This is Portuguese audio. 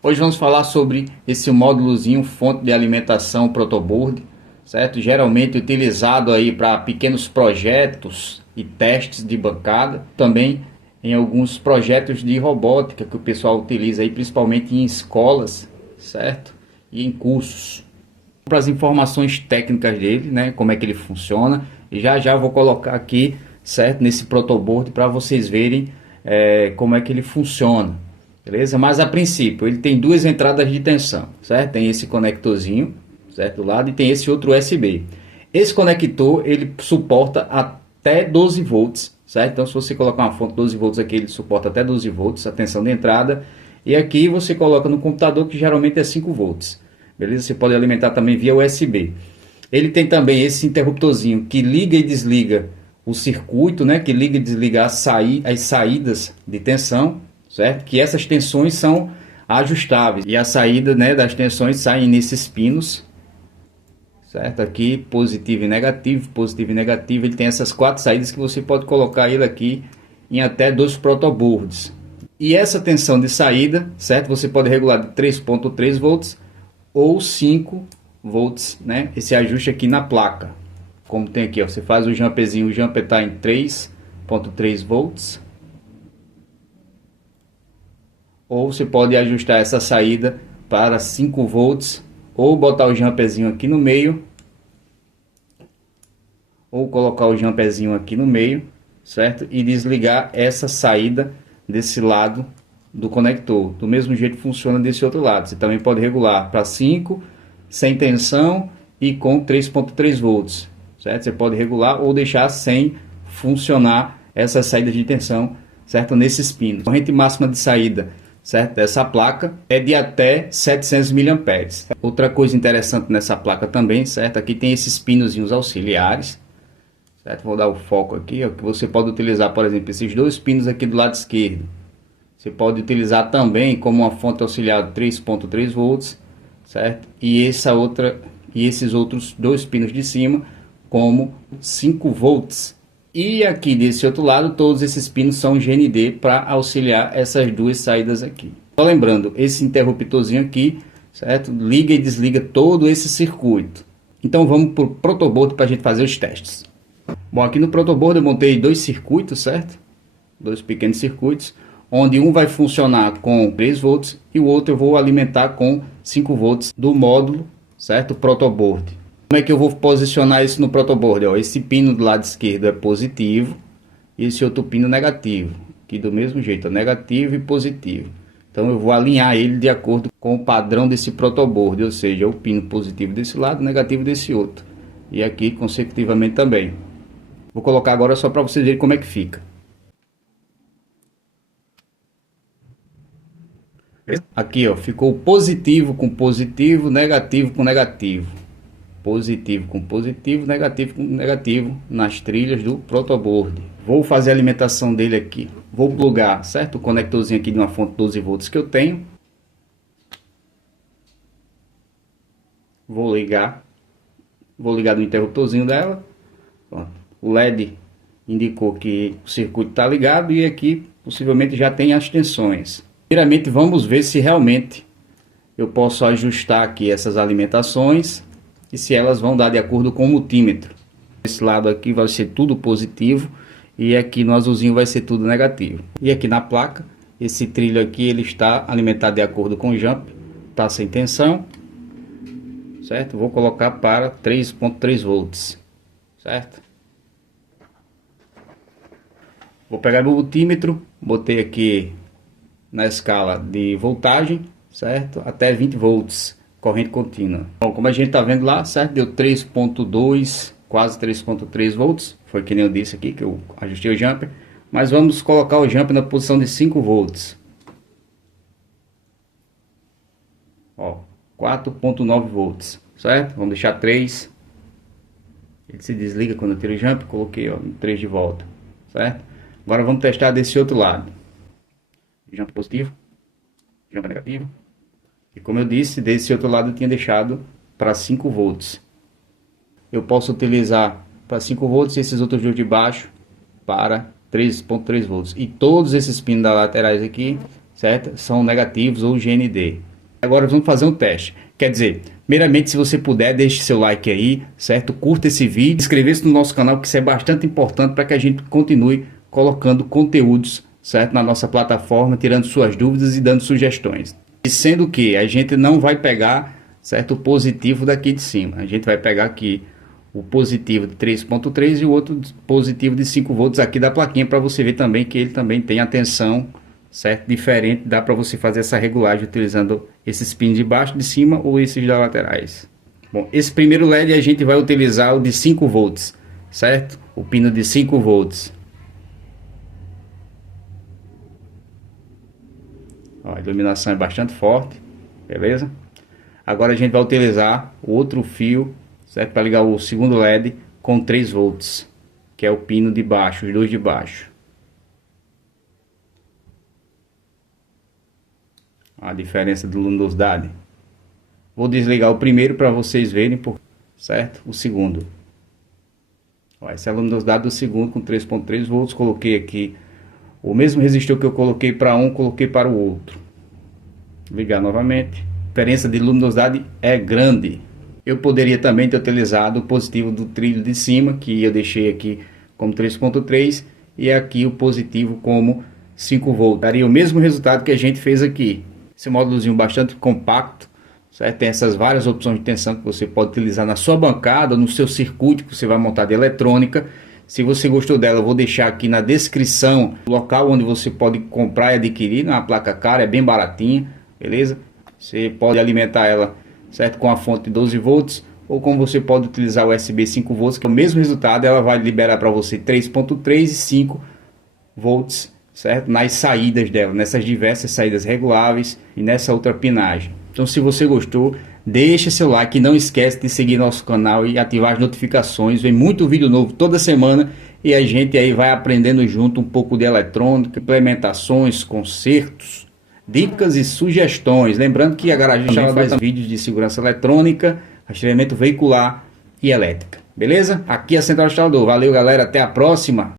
Hoje vamos falar sobre esse módulozinho fonte de alimentação protoboard, certo? Geralmente utilizado aí para pequenos projetos e testes de bancada, também em alguns projetos de robótica que o pessoal utiliza aí, principalmente em escolas, certo? E em cursos. Para as informações técnicas dele, né? Como é que ele funciona, e já vou colocar aqui, certo? Nesse protoboard para vocês verem como é que ele funciona. Beleza? Mas a princípio ele tem duas entradas de tensão, certo? Tem esse conectorzinho, certo, do lado, e tem esse outro USB. Esse conector ele suporta até 12 volts, certo? Então se você colocar uma fonte 12 volts aqui, ele suporta até 12 volts, a tensão de entrada. E aqui você coloca no computador, que geralmente é 5 volts. Beleza? Você pode alimentar também via USB. Ele tem também esse interruptorzinho que liga e desliga o circuito, né? Que liga e desliga as saídas de tensão, certo? Que essas tensões são ajustáveis e a saída, né, das tensões saem nesses pinos, certo? Aqui positivo e negativo, positivo e negativo. Ele tem essas 4 saídas que você pode colocar ele aqui em até 2 protoboards. E essa tensão de saída, certo? Você pode regular de 3.3 volts ou 5 volts, né? Esse ajuste aqui na placa, como tem aqui, ó, você faz o jumperzinho, o jumper está em 3.3 volts. Ou você pode ajustar essa saída para 5 volts, ou botar o jumperzinho aqui no meio, ou colocar o jumperzinho aqui no meio, certo? E desligar essa saída desse lado do conector. Do mesmo jeito funciona desse outro lado. Você também pode regular para 5, sem tensão e com 3.3 volts, certo? Você pode regular ou deixar sem funcionar essa saída de tensão, certo? Nesses pinos. A corrente máxima de saída, certo, dessa placa é de até 700 mA. Outra coisa interessante nessa placa também, certo? Aqui tem esses pinozinhos auxiliares, certo? Vou dar o foco aqui, ó, que você pode utilizar, por exemplo, esses 2 pinos aqui do lado esquerdo. Você pode utilizar também como uma fonte auxiliar de 3.3 volts, certo? E esses outros 2 pinos de cima como 5 volts. E aqui desse outro lado, todos esses pinos são GND para auxiliar essas 2 saídas aqui. Só lembrando, esse interruptorzinho aqui, certo? Liga e desliga todo esse circuito. Então vamos para o protoboard para a gente fazer os testes. Bom, aqui no protoboard eu montei 2 circuitos, certo? 2 pequenos circuitos, onde um vai funcionar com 3 volts e o outro eu vou alimentar com 5 volts do módulo, certo? Protoboard. Como é que eu vou posicionar isso no protoboard? Ó, esse pino do lado esquerdo é positivo e esse outro pino negativo. Aqui do mesmo jeito, ó, negativo e positivo. Então eu vou alinhar ele de acordo com o padrão desse protoboard, ou seja, o pino positivo desse lado, negativo desse outro. E aqui consecutivamente também. Vou colocar agora só para vocês verem como é que fica. Aqui, ó, ficou positivo com positivo, negativo com negativo. Positivo com positivo, negativo com negativo nas trilhas do protoboard. Vou fazer a alimentação dele aqui. Vou plugar, certo? O conectorzinho aqui de uma fonte 12 volts que eu tenho. Vou ligar no interruptorzinho dela. Pronto. O LED indicou que o circuito está ligado e aqui possivelmente já tem as tensões. Primeiramente vamos ver se realmente eu posso ajustar aqui essas alimentações e se elas vão dar de acordo com o multímetro. Esse lado aqui vai ser tudo positivo e aqui no azulzinho vai ser tudo negativo. E aqui na placa, esse trilho aqui ele está alimentado de acordo com o jump, está sem tensão, certo? Vou colocar para 3.3 volts, certo? Vou pegar o multímetro, botei aqui na escala de voltagem, certo? Até 20 volts. Corrente contínua. Bom, como a gente tá vendo lá, certo? Deu 3.2, quase 3.3 volts. Foi que nem eu disse aqui, que eu ajustei o jumper. Mas vamos colocar o jumper na posição de 5 volts. Ó, 4.9 volts, certo? Vamos deixar 3. Ele se desliga quando eu tiro o jumper. Coloquei, ó, 3 de volta, certo? Agora vamos testar desse outro lado. Jumper positivo, jumper negativo. E como eu disse, desse outro lado eu tinha deixado para 5 volts. Eu posso utilizar para 5 volts e esses outros dois de baixo para 3.3 volts. E todos esses pinos das laterais aqui, certo? São negativos ou GND. Agora vamos fazer um teste. Quer dizer, primeiramente, se você puder, deixe seu like aí, certo? Curta esse vídeo, inscreva-se no nosso canal, que isso é bastante importante para que a gente continue colocando conteúdos, certo? Na nossa plataforma, tirando suas dúvidas e dando sugestões. E sendo que a gente não vai pegar, certo, o positivo daqui de cima. A gente vai pegar aqui o positivo de 3.3 e o outro positivo de 5 volts aqui da plaquinha, para você ver também que ele também tem a tensão, certo, diferente. Dá para você fazer essa regulagem utilizando esses pins de baixo, de cima ou esses da laterais. Bom, esse primeiro LED a gente vai utilizar o de 5 volts, certo? O pino de 5 volts. Ó, a iluminação é bastante forte, beleza? Agora a gente vai utilizar o outro fio, certo, para ligar o segundo LED com 3 volts, que é o pino de baixo, os dois de baixo. A diferença de luminosidade. Vou desligar o primeiro para vocês verem, certo? O segundo. Ó, essa é a luminosidade do segundo com 3.3 volts. Coloquei aqui o mesmo resistor que eu coloquei para um, coloquei para o outro. Ligar novamente. A diferença de luminosidade é grande. Eu poderia também ter utilizado o positivo do trilho de cima, que eu deixei aqui como 3.3, e aqui o positivo como 5 volts. Daria o mesmo resultado que a gente fez aqui. Esse módulozinho bastante compacto, certo? Tem essas várias opções de tensão que você pode utilizar na sua bancada, no seu circuito que você vai montar de eletrônica. Se você gostou dela, eu vou deixar aqui na descrição o local onde você pode comprar e adquirir. Não é uma placa cara, é bem baratinha, beleza? Você pode alimentar ela, certo, com a fonte de 12 volts, ou como você pode utilizar o USB 5 volts, que é o mesmo resultado. Ela vai liberar para você 3.3 e 5 volts, certo? Nas saídas dela, nessas diversas saídas reguláveis e nessa outra pinagem. Então, se você gostou, deixa seu like e não esquece de seguir nosso canal e ativar as notificações. Vem muito vídeo novo toda semana e a gente aí vai aprendendo junto um pouco de eletrônica, implementações, consertos, dicas e sugestões. Lembrando que a Garagem também faz vídeos de segurança eletrônica, rastreamento veicular e elétrica. Beleza? Aqui é a Central Instalador. Valeu, galera. Até a próxima.